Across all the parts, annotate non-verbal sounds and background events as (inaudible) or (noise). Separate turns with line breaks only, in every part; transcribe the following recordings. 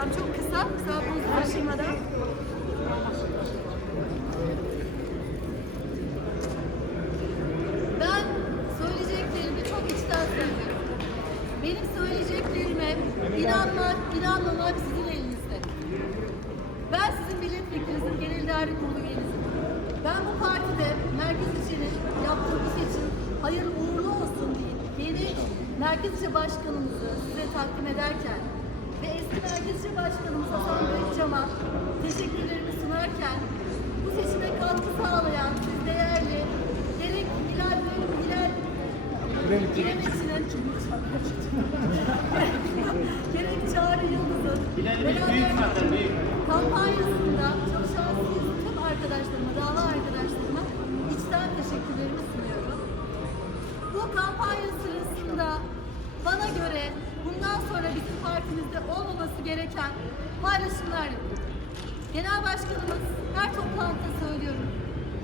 söyleyeceğim. Çok kısa. Misafiriniz'i taşıymadan. Ben söyleyeceklerimi çok içten söylüyorum. Benim söyleyeceklerime inanmak, inanmamak sizin elinizde. Ben sizin milletvekilinizin, genel idare kurulu üyenizim. Ben bu partide merkez içinin yaptığı bu seçim hayırlı uğurlu olsun diye yeni merkez içi başkanımızı size takdim ederken içi başkanımız Hasan Beycan'a teşekkürlerimi sunarken bu seçime katkı sağlayan siz değerli gerek Hilal Bey, Hilal Bilemetsinin (laughs) gerek Çağrı Yıldız'ın beraber kampanyasında çok şanslıyız. Tüm arkadaşlarıma, dava gereken paylaşımlar yapıldı. Genel başkanımız her toplantıda söylüyorum.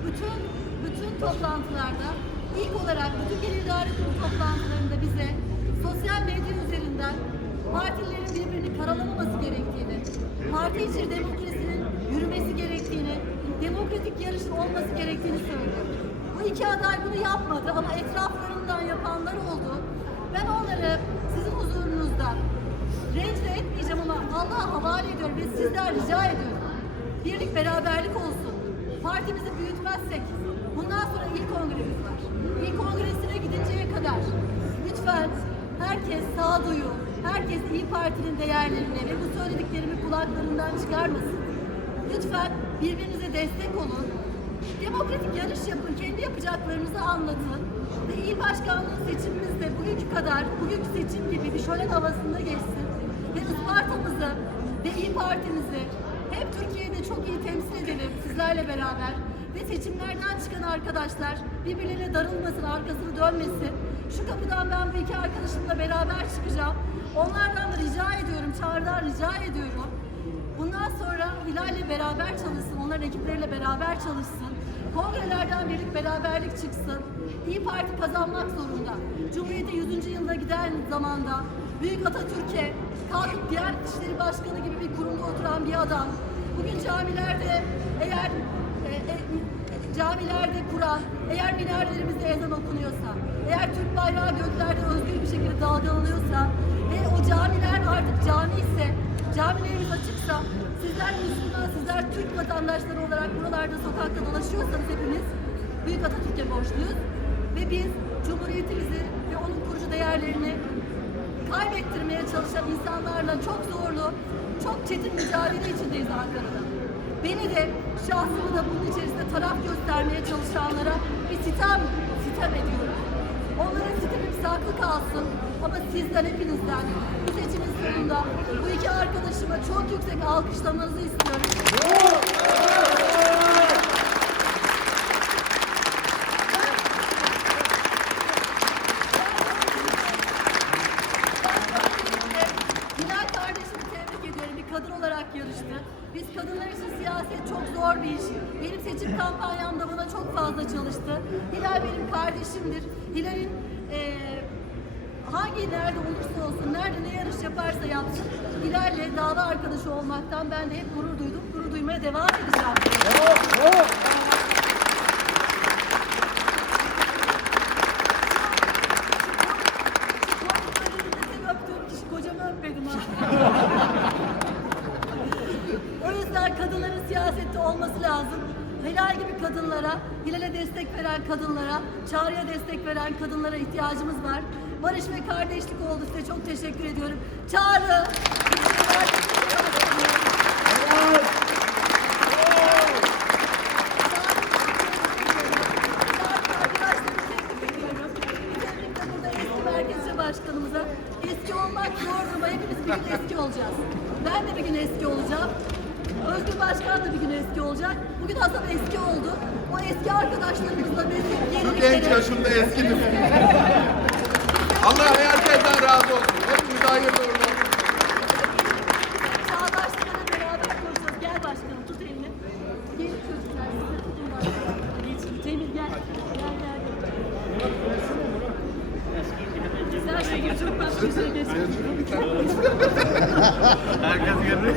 Bütün bütün toplantılarda ilk olarak bütün gelir idare toplantılarında bize sosyal medya üzerinden partilerin birbirini karalamaması gerektiğini, parti içi demokrasinin yürümesi gerektiğini, demokratik yarışın olması gerektiğini söylüyor. Bu iki aday bunu yapmadı ama etraflarından yapanlar oldu. Ben onları sizin huzurunuzda rencide etmeyeceğim ama Allah'a havale ediyorum ve sizden rica ediyorum. Birlik beraberlik olsun. Partimizi büyütmezsek bundan sonra ilk kongremiz var. İlk kongresine gidinceye kadar lütfen herkes sağduyu, herkes İyi Parti'nin değerlerine ve bu söylediklerimi kulaklarından çıkarmasın. Lütfen birbirinize destek olun. Demokratik yarış yapın, kendi yapacaklarınızı anlatın. Ve il başkanlığı seçimimiz de bugünkü kadar, bugünkü seçim gibi bir şölen havasında geçsin. Ve Isparta'mızı ve İyi Parti'mizi hep Türkiye'de çok iyi temsil edelim sizlerle beraber. Ve seçimlerden çıkan arkadaşlar birbirlerine darılmasın, arkasını dönmesin. Şu kapıdan ben bu iki arkadaşımla beraber çıkacağım. Onlardan da rica ediyorum, Çağrı'dan rica ediyorum. Bundan sonra Hilal'le beraber çalışsın, onların ekipleriyle beraber çalışsın. Kongrelerden birlik beraberlik çıksın. İyi Parti kazanmak zorunda. Cumhuriyet'in 100. yılına giden zamanda Büyük Atatürk'e kalkıp Diyanet İşleri Başkanı gibi bir kurumda oturan bir adam. Bugün camilerde eğer e, e, camilerde Kur'an, eğer minarelerimizde ezan okunuyorsa, eğer Türk bayrağı göklerde özgür bir şekilde dalgalanıyorsa ve o camiler artık cami ise, camilerimiz açıksa, sizler Müslüman, sizler Türk vatandaşları olarak buralarda sokakta dolaşıyorsanız hepimiz Büyük Atatürk'e borçluyuz. Ve biz Cumhuriyetimizi ve onun kurucu değerlerini kaybettirmeye çalışan insanlarla çok zorlu, çok çetin mücadele içindeyiz Ankara'da. Beni de şahsımı da bunun içerisinde taraf göstermeye çalışanlara bir sitem, sitem ediyorum. Onların sitemim saklı kalsın ama sizden hepinizden bu seçimin sonunda bu iki arkadaşıma çok yüksek alkışlamanızı istiyorum. Hilal kardeşimi tebrik ediyorum. Bir kadın olarak yarıştı. Biz kadınlar için siyaset çok zor bir iş. Benim seçim kampanyamda buna çok fazla çalıştı. Hilal benim kardeşimdir. Hilal'in eee hangi nerede olursa olsun, nerede ne yarış yaparsa yapsın, Hilal'le dava arkadaşı olmaktan ben de hep gurur duydum. Gurur duymaya devam edeceğim. Siyasette olması lazım. Helal gibi kadınlara, Hilal'e destek veren kadınlara, Çağrı'ya destek veren kadınlara ihtiyacımız var. Barış ve kardeşlik oldu size çok teşekkür ediyorum. Çağrı! Başkanımıza eski olmak zordur ama hepimiz bir gün eski olacağız. Ben de bir gün eski olacağım. Özgür Başkan da bir gün eski olacak. Bugün Hasan eski oldu. O eski arkadaşlarımızla biz
Şu genç
yeniliklere...
yaşımda eski misin? Allah herkesten razı olsun. Hepimiz hayırlı uğurlu olsun.
Çağdaşlarla beraber koşacağız. Gel başkanım tut elini. Gelin çocuklar size tutun başkanım. Geçin. Cemil gel. Gel gel. Güzel şekilde çok başka bir şey
Herkes yerine.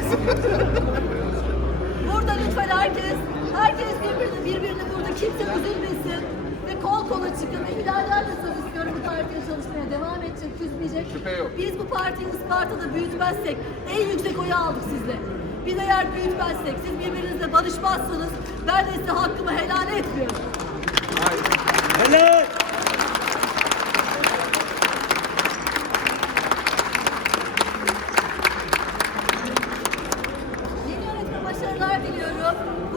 Burada lütfen herkes, herkes birbirini, birbirini burada kimse üzülmesin. Ve kol kola çıkın. Ve Hilal'den de söz istiyorum bu partiye çalışmaya devam edecek, küsmeyecek.
Şüphe yok.
Biz bu partiyi Isparta'da büyütmezsek en yüksek oyu aldık sizle. Biz eğer büyütmezsek, siz birbirinizle barışmazsanız ben de size hakkımı helal etmiyorum.
Hayır.
Helal.